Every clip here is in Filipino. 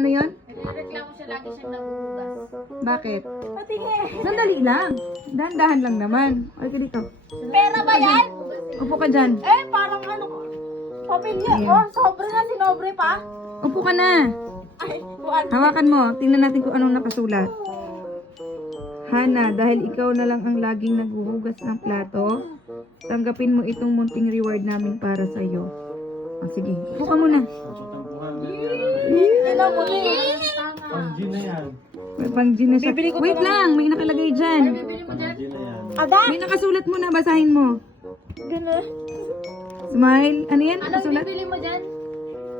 Ano yon? Nagreklamo siya, lagi siyang naguhugas. Bakit? Patingin. Sandali lang. Dahan-dahan lang naman. Ay, dito. Pera ba yan? Upo ka dyan. Eh, parang ano, pamilya. Ayan. Oh, sobre na, sinobre pa. Upo ka na. Ay, buwan. Hawakan mo. Tingnan natin kung anong nakasulat. Hana, dahil ikaw na lang ang laging naghuhugas ng plato, tanggapin mo itong munting reward namin para sa iyo. Sige, upo ka muna. Ano mo Pang G na yan. May pang gin na siya. Wait lang, may nakalagay dyan. Pang G na yan. Ada? May nakasulat mo na, basahin mo. Gano'n. Smile. Ano yan? Anong Nakasulat? bibili mo dyan?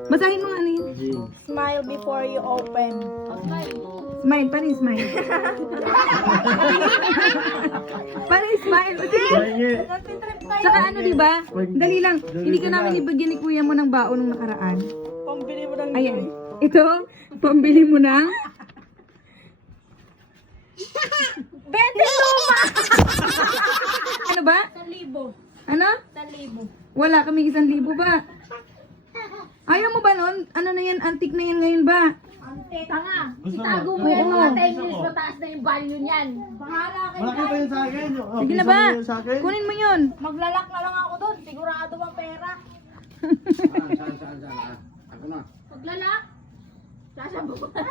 Basahin mo nga ano yan. G. Smile before you open. Smile. Paano yung smile? Paano yung smile? O, sige. Pahingi. Saka ano, diba? Dali lang. Hindi ka namin ibigyan ni kuya mo ng baon nung nakaraan. Pambili mo ng Ayan. Ito, pambili mo ng... 20 luma! Ano ba? 1,000. Ano? 1,000. Wala kami 1,000 ba? Ayaw mo ba nun? Ano na yan? Antique na yan ngayon ba? Ante, tanga. Gusto Itago mo? mo yan Oo. mga 10 years, mataas na yung value niyan. Bahala kayo Malaki ba yun sa akin? Oh, Sige na piso ba? yun sa akin? Kunin mo yun. Maglalak na lang ako doon. Sigurado bang pera. Saan? Ako na. Maglalak? Sasabukan.